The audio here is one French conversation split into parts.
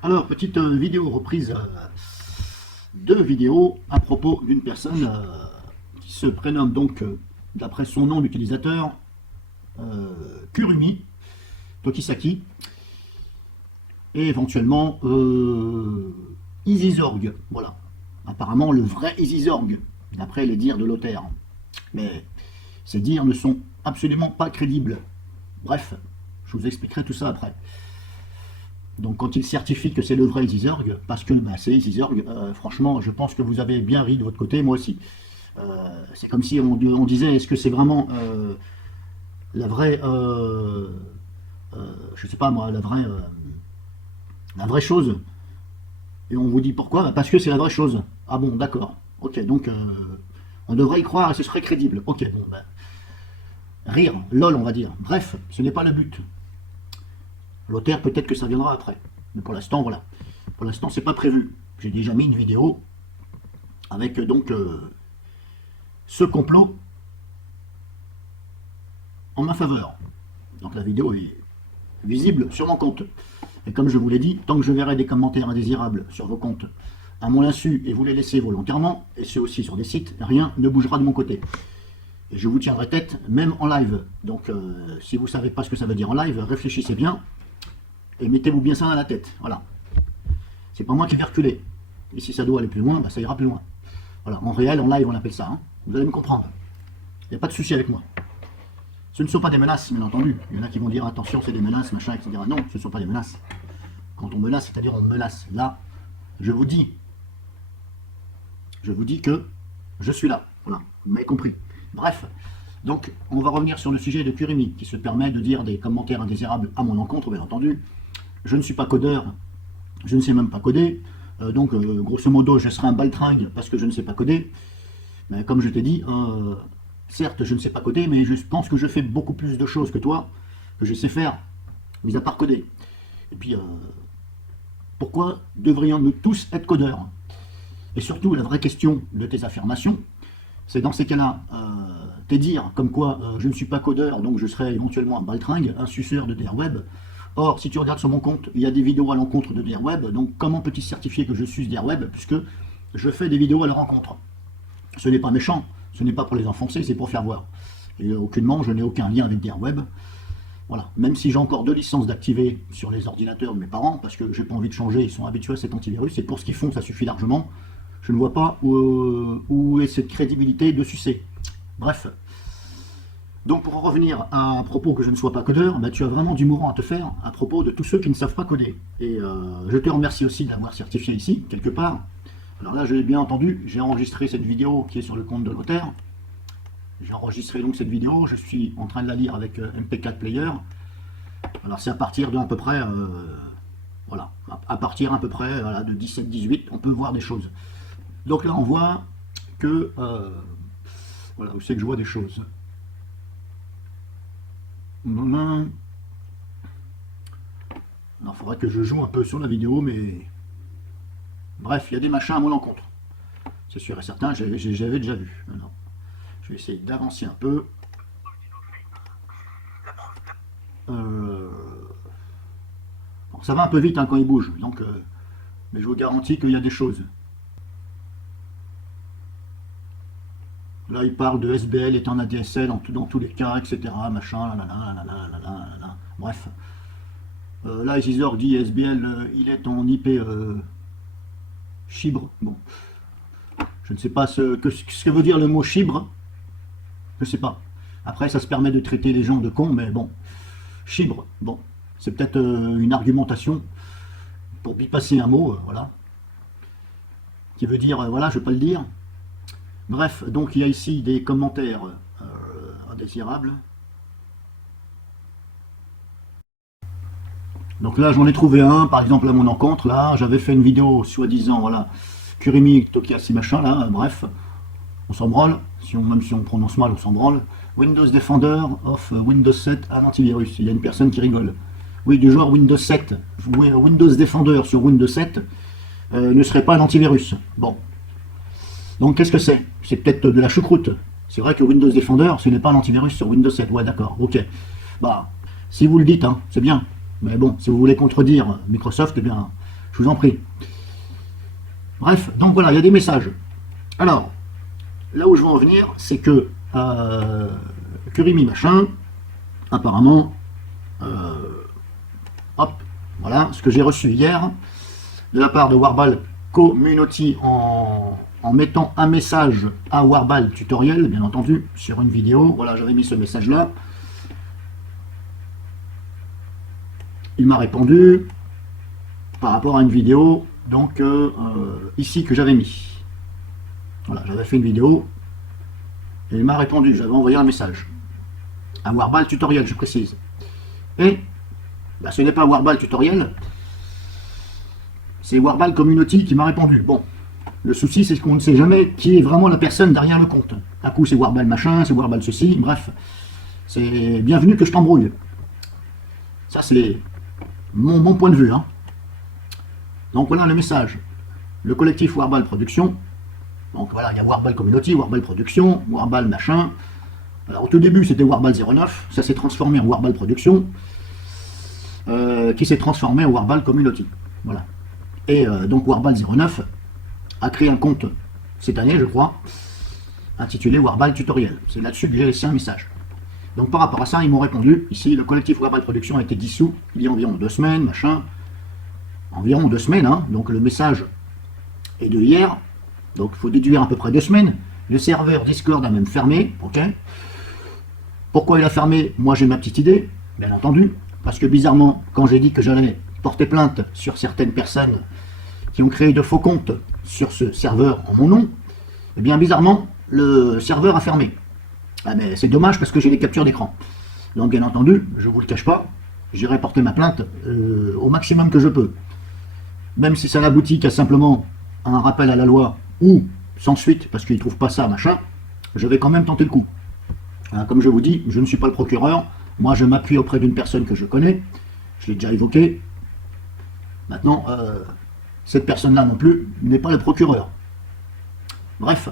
Alors, petite vidéo reprise de vidéo à propos d'une personne qui se prénomme donc, d'après son nom d'utilisateur, Kurumi Tokisaki, et éventuellement Izizorg. Voilà. Apparemment, le vrai Izizorg, d'après les dires de l'auteur. Mais ces dires ne sont absolument pas crédibles. Bref, je vous expliquerai tout ça après. Donc quand il certifie que c'est le vrai Izizorg, parce que bah, c'est Izizorg, franchement, je pense que vous avez bien ri de votre côté, moi aussi. C'est comme si on disait, est-ce que c'est vraiment la vraie, je sais pas moi, la vraie chose. Et on vous dit pourquoi? Bah, parce que c'est la vraie chose. Ah bon, d'accord. Ok, donc on devrait y croire et ce serait crédible. Ok, bon, bah, rire, lol, on va dire. Bref, ce n'est pas le but. L'auteur, peut-être que ça viendra après. Mais pour l'instant, voilà. Pour l'instant, c'est pas prévu. J'ai déjà mis une vidéo avec donc ce complot en ma faveur. Donc la vidéo est visible sur mon compte. Et comme je vous l'ai dit, tant que je verrai des commentaires indésirables sur vos comptes à mon insu et vous les laissez volontairement, et ceux aussi sur des sites, rien ne bougera de mon côté. Et je vous tiendrai tête, même en live. Donc si vous ne savez pas ce que ça veut dire en live, réfléchissez bien et mettez-vous bien ça dans la tête. Voilà. C'est pas moi qui vais reculer. Et si ça doit aller plus loin, bah, ça ira plus loin. Voilà, en réel, en live, on appelle ça. Hein. Vous allez me comprendre. Il n'y a pas de souci avec moi. Ce ne sont pas des menaces, bien entendu. Il y en a qui vont dire attention, c'est des menaces, machin, etc. Non, ce ne sont pas des menaces. Quand on menace, c'est-à-dire on menace. Là, je vous dis que je suis là. Voilà, vous m'avez compris. Bref, donc on va revenir sur le sujet de Kurumi, qui se permet de dire des commentaires indésirables à mon encontre, bien entendu. Je ne suis pas codeur, je ne sais même pas coder. Donc, grosso modo, je serai un baltringue parce que je ne sais pas coder. Mais comme je t'ai dit, certes, je ne sais pas coder, mais je pense que je fais beaucoup plus de choses que toi, que je sais faire, mis à part coder. Et puis, pourquoi devrions-nous tous être codeurs? Et surtout, la vraie question de tes affirmations, c'est dans ces cas-là, tes dires comme quoi je ne suis pas codeur, donc je serai éventuellement un baltringue, un suceur de DR Web. Or, si tu regardes sur mon compte, il y a des vidéos à l'encontre de DR Web, donc comment peux-tu certifier que je suis DR Web, puisque je fais des vidéos à leur encontre? Ce n'est pas méchant, ce n'est pas pour les enfoncer, c'est pour faire voir. Et aucunement, je n'ai aucun lien avec DR Web. Voilà, même si j'ai encore 2 licences d'activer sur les ordinateurs de mes parents, parce que j'ai pas envie de changer, ils sont habitués à cet antivirus, et pour ce qu'ils font, ça suffit largement. Je ne vois pas où est cette crédibilité de sucer. Bref. Donc pour en revenir à propos que je ne sois pas codeur, bah, tu as vraiment du mourant à te faire à propos de tous ceux qui ne savent pas coder. Et je te remercie aussi de l'avoir certifié ici, quelque part. Alors là, je l'ai bien entendu, j'ai enregistré cette vidéo qui est sur le compte de l'auteur. J'ai enregistré donc cette vidéo, je suis en train de la lire avec MP4 Player. Alors c'est à partir de à peu près, voilà, à partir à peu près voilà, de 17-18, on peut voir des choses. Donc là on voit que, voilà, où c'est que je vois des choses. Alors il faudrait que je joue un peu sur la vidéo, mais bref, il y a des machins à mon encontre. C'est sûr et certain, j'avais déjà vu. Alors, je vais essayer d'avancer un peu. Bon, ça va un peu vite hein, quand il bouge, donc, mais je vous garantis qu'il y a des choses. Là, il parle de SBL étant un ADSL dans tous les cas, etc. Machin, bref. Là, Izizor dit SBL, il est en IP chibre. Bon, je ne sais pas ce que veut dire le mot chibre. Je ne sais pas. Après, ça se permet de traiter les gens de cons, mais bon. Chibre, bon. C'est peut-être une argumentation pour bypasser un mot, voilà. Qui veut dire, voilà, je ne vais pas le dire. Bref, donc il y a ici des commentaires indésirables. Donc là, j'en ai trouvé un, par exemple à mon encontre, là, j'avais fait une vidéo, soi-disant, voilà, Kurumi Tokiasi machin, là, bref, on s'en branle, même si on prononce mal, on s'en branle. Windows Defender of Windows 7 à l'antivirus. Il y a une personne qui rigole. Oui, du genre Windows 7, Windows Defender sur Windows 7 ne serait pas un antivirus. Bon. Donc qu'est-ce que c'est? C'est peut-être de la choucroute. C'est vrai que Windows Defender, ce n'est pas un antivirus sur Windows 7. Ouais, d'accord, ok. Bah, si vous le dites, hein, c'est bien. Mais bon, si vous voulez contredire Microsoft, eh bien, Je vous en prie. Bref, donc voilà, il y a des messages. Alors, là où je veux en venir, c'est que Kurimi machin, apparemment, hop, voilà, ce que j'ai reçu hier, de la part de Warball Community en mettant un message à Warball Tutoriel, bien entendu, sur une vidéo. Voilà, j'avais mis ce message-là. Il m'a répondu par rapport à une vidéo, donc ici, que j'avais mis. Voilà, j'avais fait une vidéo, et il m'a répondu, j'avais envoyé un message. À Warball Tutoriel, je précise. Et, bah, ce n'est pas Warball Tutoriel, c'est Warball Community qui m'a répondu. Bon, le souci, c'est qu'on ne sait jamais qui est vraiment la personne derrière le compte. Un coup, c'est Warball machin, c'est Warball ceci, bref. C'est bienvenu que je t'embrouille. Ça, c'est mon point de vue. Hein. Donc, voilà le message. Le collectif Warball Production. Donc, voilà, il y a Warball Community, Warball Production, Warball machin. Alors, au tout début, c'était Warball 09. Ça s'est transformé en Warball Production. Qui s'est transformé en Warball Community. Voilà. Et donc Warball 09 a créé un compte cette année, je crois, intitulé Warball Tutoriel. C'est là-dessus que j'ai laissé un message. Donc par rapport à ça, ils m'ont répondu, ici, le collectif Warball Production a été dissous il y a environ 2 semaines, machin. Environ 2 semaines, hein. Donc le message est de hier. Donc il faut déduire à peu près 2 semaines. Le serveur Discord a même fermé, ok. Pourquoi il a fermé? Moi j'ai ma petite idée, bien entendu. Parce que bizarrement, quand j'ai dit que j'allais porter plainte sur certaines personnes qui ont créé de faux comptes sur ce serveur en mon nom, eh bien bizarrement, le serveur a fermé. Ah mais c'est dommage parce que j'ai les captures d'écran. Donc bien entendu, je ne vous le cache pas, j'irai porter ma plainte au maximum que je peux. Même si ça n'aboutit qu'à simplement un rappel à la loi ou sans suite, parce qu'ils ne trouvent pas ça, machin, je vais quand même tenter le coup. Comme je vous dis, je ne suis pas le procureur. Moi, je m'appuie auprès d'une personne que je connais. Je l'ai déjà évoqué. Maintenant, cette personne-là non plus n'est pas le procureur. Bref,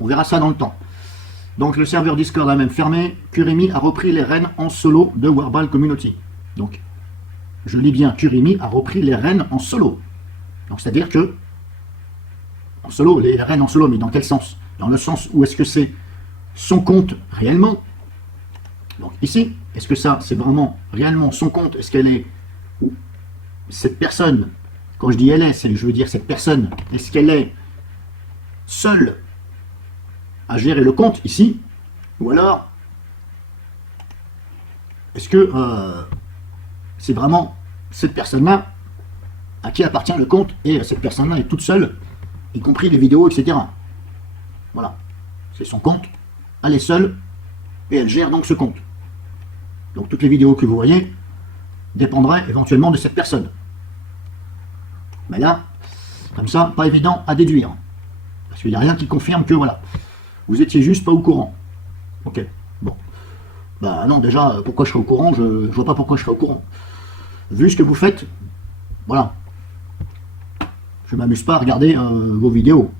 on verra ça dans le temps. Donc, le serveur Discord a même fermé. Kurimi a repris les rênes en solo de Warball Community. Donc, je lis bien, Kurimi a repris les rênes en solo. Donc, c'est-à-dire que, en solo, les rênes en solo, mais dans quel sens? Dans le sens où est-ce que c'est son compte réellement? Donc ici, est-ce que ça, c'est vraiment réellement son compte? Est-ce qu'elle est, cette personne, quand je dis elle est, je veux dire cette personne, est-ce qu'elle est seule à gérer le compte ici? Ou alors, est-ce que c'est vraiment cette personne-là à qui appartient le compte et cette personne-là est toute seule, y compris les vidéos, etc. Voilà, c'est son compte, elle est seule et elle gère donc ce compte. Donc toutes les vidéos que vous voyez dépendraient éventuellement de cette personne. Mais là, comme ça, pas évident à déduire. Parce qu'il n'y a rien qui confirme que voilà, vous étiez juste pas au courant. Ok, bon. Bah non, déjà, pourquoi je serais au courant, je vois pas pourquoi je serais au courant. Vu ce que vous faites, voilà. Je m'amuse pas à regarder vos vidéos.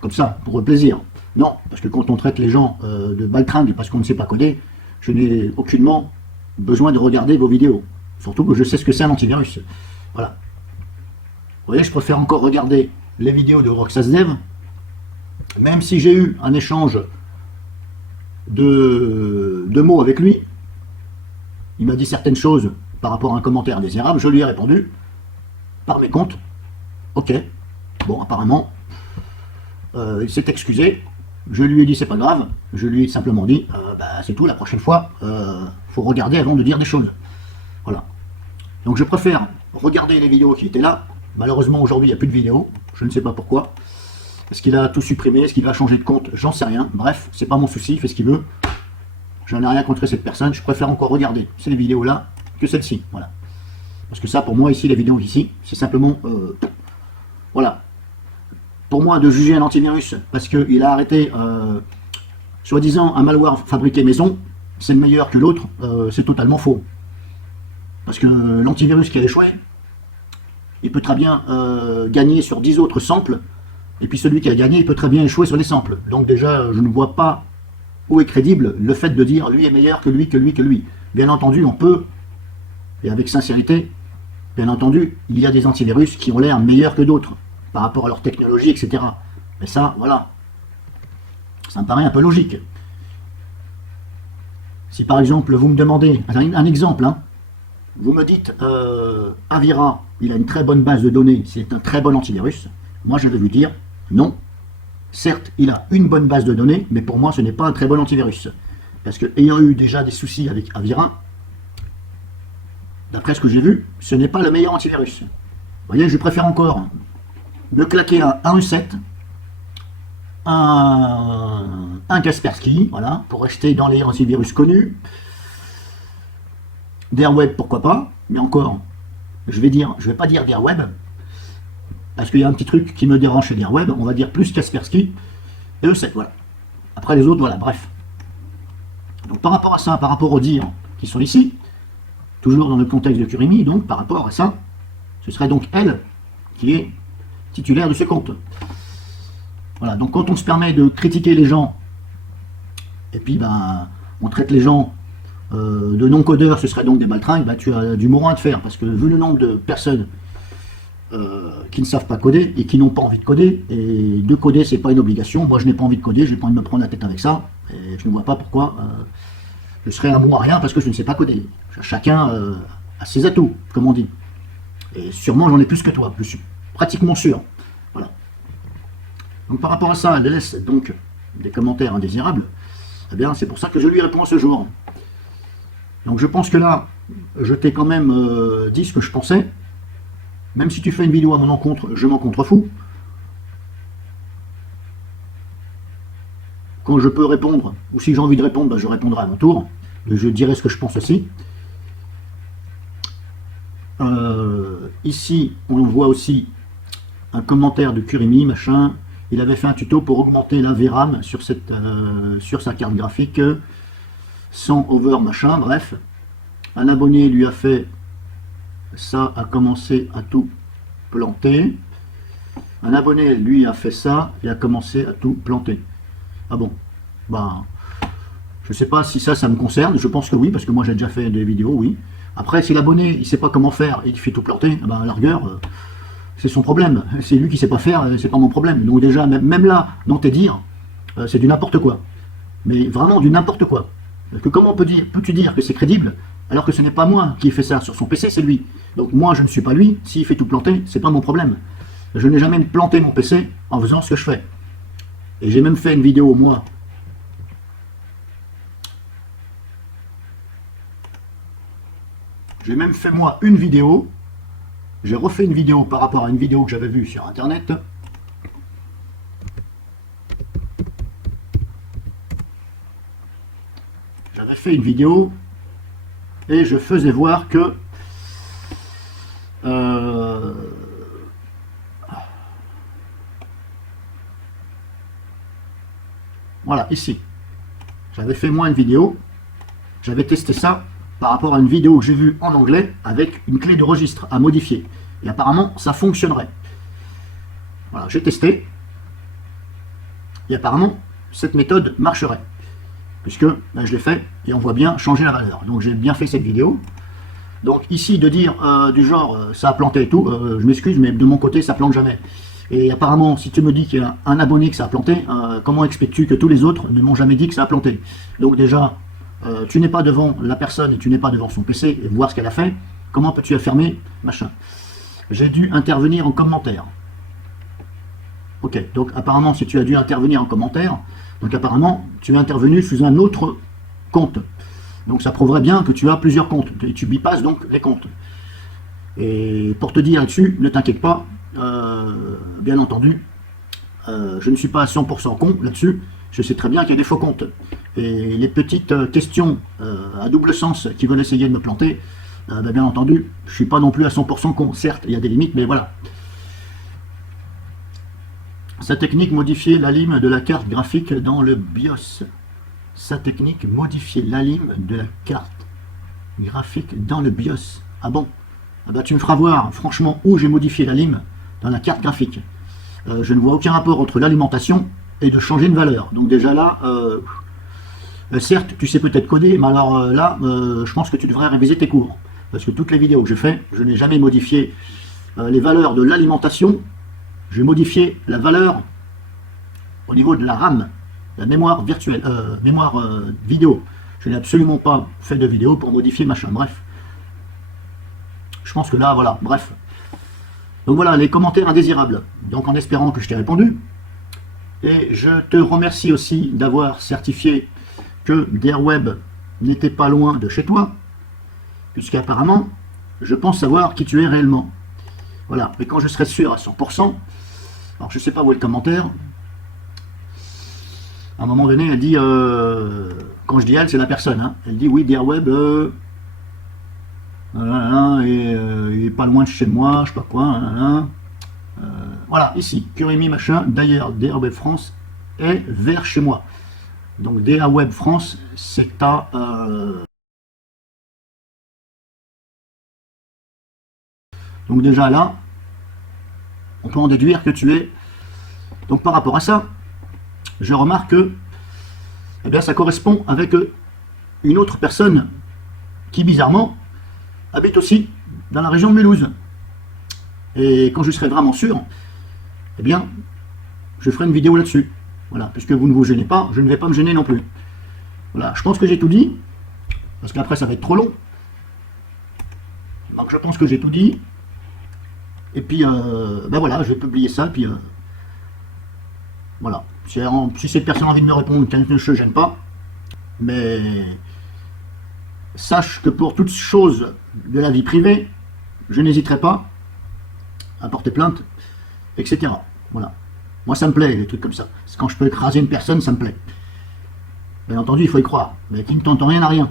Comme ça, pour le plaisir. Non, parce que quand on traite les gens de baltringues parce qu'on ne sait pas coder, je n'ai aucunement besoin de regarder vos vidéos. Surtout que je sais ce que c'est un antivirus. Voilà. Vous voyez, je préfère encore regarder les vidéos de RoxasDev, même si j'ai eu un échange de mots avec lui. Il m'a dit certaines choses par rapport à un commentaire indésirable. Je lui ai répondu par mes comptes. Ok. Bon, apparemment, il s'est excusé. Je lui ai dit c'est pas grave, je lui ai simplement dit bah, c'est tout, la prochaine fois, faut regarder avant de dire des choses. Voilà. Donc je préfère regarder les vidéos qui étaient là. Malheureusement aujourd'hui il n'y a plus de vidéos, je ne sais pas pourquoi. Est-ce qu'il a tout supprimé, est-ce qu'il va changer de compte, j'en sais rien. Bref, c'est pas mon souci, il fait ce qu'il veut. Je n'ai rien contre cette personne, je préfère encore regarder ces vidéos là que celle-ci. Voilà. Parce que ça pour moi ici, les vidéos ici, c'est simplement voilà. Pour moi, de juger un antivirus parce qu'il a arrêté, soi-disant, un malware fabriqué maison, c'est meilleur que l'autre, c'est totalement faux. Parce que l'antivirus qui a échoué, il peut très bien gagner sur 10 autres samples, et puis celui qui a gagné, il peut très bien échouer sur les samples. Donc déjà, je ne vois pas où est crédible le fait de dire lui est meilleur que lui, que lui, que lui. Bien entendu, on peut, et avec sincérité, Bien entendu, il y a des antivirus qui ont l'air meilleurs que d'autres, par rapport à leur technologie, etc. Mais ça, voilà, ça me paraît un peu logique. Si par exemple, vous me demandez, un exemple, hein, vous me dites, Avira, il a une très bonne base de données, c'est un très bon antivirus, moi je vais vous dire, non. Certes, il a une bonne base de données, mais pour moi, ce n'est pas un très bon antivirus. Parce que, ayant eu déjà des soucis avec Avira, d'après ce que j'ai vu, ce n'est pas le meilleur antivirus. Vous voyez, je préfère encore me claquer un E7, un Kaspersky, voilà, pour rester dans les antivirus connus. D'Airweb, pourquoi pas, mais encore, je vais pas dire d'Airweb, parce qu'il y a un petit truc qui me dérange chez Airweb, on va dire plus Kaspersky et E7, voilà. Après les autres, voilà, bref. Donc par rapport à ça, par rapport aux dires qui sont ici, toujours dans le contexte de Kurimi, donc par rapport à ça, ce serait donc elle qui est titulaire de ce compte. Voilà, donc quand on se permet de critiquer les gens, et puis ben, on traite les gens de non-codeurs, ce serait donc des baltringues, ben, tu as du morin à te faire, parce que vu le nombre de personnes qui ne savent pas coder et qui n'ont pas envie de coder, et de coder c'est pas une obligation, moi je n'ai pas envie de coder, je n'ai pas envie de me prendre la tête avec ça, et je ne vois pas pourquoi je serais un bon à rien parce que je ne sais pas coder. Chacun a ses atouts, comme on dit. Et sûrement j'en ai plus que toi, je suis pratiquement sûr. Voilà. Donc par rapport à ça, elle laisse donc des commentaires indésirables, eh bien c'est pour ça que je lui réponds ce jour. Donc je pense que là, je t'ai quand même dit ce que je pensais. Même si tu fais une vidéo à mon encontre, je m'en contrefous. Quand je peux répondre, ou si j'ai envie de répondre, ben je répondrai à mon tour. Je dirai ce que je pense aussi. Ici, on voit aussi un commentaire de Kurimi, machin. Il avait fait un tuto pour augmenter la VRAM sur sa carte graphique sans over, machin, bref. Un abonné lui a fait ça, a commencé à tout planter. Un abonné lui a fait ça et a commencé à tout planter. Ah bon, ben, je sais pas si ça me concerne, je pense que oui, parce que moi j'ai déjà fait des vidéos, oui. Après, si l'abonné il sait pas comment faire et il fait tout planter, ben, à la rigueur, c'est son problème. C'est lui qui sait pas faire, c'est pas mon problème. Donc déjà, même là, dans tes dires, c'est du n'importe quoi. Mais vraiment du n'importe quoi. Parce que comment peux-tu dire que c'est crédible alors que ce n'est pas moi qui ai fait ça sur son PC, c'est lui. Donc moi je ne suis pas lui, s'il fait tout planter, c'est pas mon problème. Je n'ai jamais planté mon PC en faisant ce que je fais. Et j'ai même fait une vidéo, moi. J'ai même fait moi une vidéo. J'ai refait une vidéo par rapport à une vidéo que j'avais vue sur internet. J'avais fait une vidéo et je faisais voir que voilà, ici. J'avais fait moi une vidéo. J'avais testé ça par rapport à une vidéo que j'ai vue en anglais avec une clé de registre à modifier. Et apparemment, ça fonctionnerait. Voilà, j'ai testé. Et apparemment, cette méthode marcherait. Puisque ben, je l'ai fait et on voit bien changer la valeur. Donc j'ai bien fait cette vidéo. Donc ici, de dire du genre ça a planté et tout, je m'excuse, mais de mon côté, ça plante jamais. Et apparemment, si tu me dis qu'il y a un abonné que ça a planté, comment expliques-tu que tous les autres ne m'ont jamais dit que ça a planté? Donc déjà, tu n'es pas devant la personne et tu n'es pas devant son PC et voir ce qu'elle a fait. Comment peux-tu affirmer machin? J'ai dû intervenir en commentaire. Ok, donc apparemment, si tu as dû intervenir en commentaire, donc apparemment, tu es intervenu sous un autre compte. Donc ça prouverait bien que tu as plusieurs comptes. Et tu bypasses donc les comptes. Et pour te dire là-dessus, ne t'inquiète pas, bien entendu, je ne suis pas à 100% con là-dessus. Je sais très bien qu'il y a des faux comptes. Et les petites questions à double sens qui veulent essayer de me planter, bien entendu, je ne suis pas non plus à 100% con. Certes, il y a des limites, mais voilà. Sa technique modifier l'ALIM de la carte graphique dans le BIOS. Sa technique modifier l'ALIM de la carte graphique dans le BIOS. Ah bon? Ah bah tu me feras voir franchement où j'ai modifié l'ALIM dans la carte graphique. Je ne vois aucun rapport entre l'alimentation et de changer une valeur. Donc déjà là, certes tu sais peut-être coder, mais alors là, je pense que tu devrais réviser tes cours. parce que toutes les vidéos que je fais, je n'ai jamais modifié les valeurs de l'alimentation. J'ai modifié la valeur au niveau de la RAM, la mémoire virtuelle, vidéo. Je n'ai absolument pas fait de vidéo pour modifier machin, bref. Je pense que là, voilà, bref. Donc voilà, les commentaires indésirables. Donc en espérant que je t'ai répondu. Et je te remercie aussi d'avoir certifié que DareWeb n'était pas loin de chez toi, puisqu'apparemment, je pense savoir qui tu es réellement. Voilà, et quand je serai sûr à 100%, alors je ne sais pas où est le commentaire, à un moment donné, elle dit, quand je dis elle, c'est la personne, hein, elle dit oui, DareWeb, il est pas loin de chez moi, je sais pas quoi, voilà, ici, Kurimi machin, d'ailleurs, DareWeb France est vers chez moi. Donc DareWeb France, c'est à... Donc déjà là, on peut en déduire que tu es... Donc par rapport à ça, je remarque que eh bien, ça correspond avec une autre personne qui, bizarrement, habite aussi dans la région de Mulhouse. Et quand je serai vraiment sûr, eh bien, je ferai une vidéo là-dessus. Voilà, puisque vous ne vous gênez pas, je ne vais pas me gêner non plus. Voilà, je pense que j'ai tout dit, parce qu'après ça va être trop long. Donc je pense que j'ai tout dit. Et puis, ben voilà, je vais publier ça, puis voilà. Si cette personne a envie de me répondre, qu'elle ne se gêne pas. Mais sache que pour toutes choses de la vie privée, je n'hésiterai pas à porter plainte, etc. Voilà. Moi, ça me plaît, les trucs comme ça. Quand je peux écraser une personne, ça me plaît. Bien entendu, il faut y croire. Mais qui ne tente rien à rien.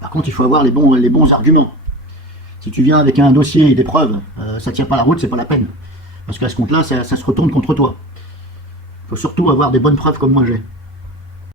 Par contre, il faut avoir les bons arguments. Si tu viens avec un dossier et des preuves, ça ne tient pas la route, c'est pas la peine. Parce qu'à ce compte-là, ça se retourne contre toi. Il faut surtout avoir des bonnes preuves comme moi j'ai.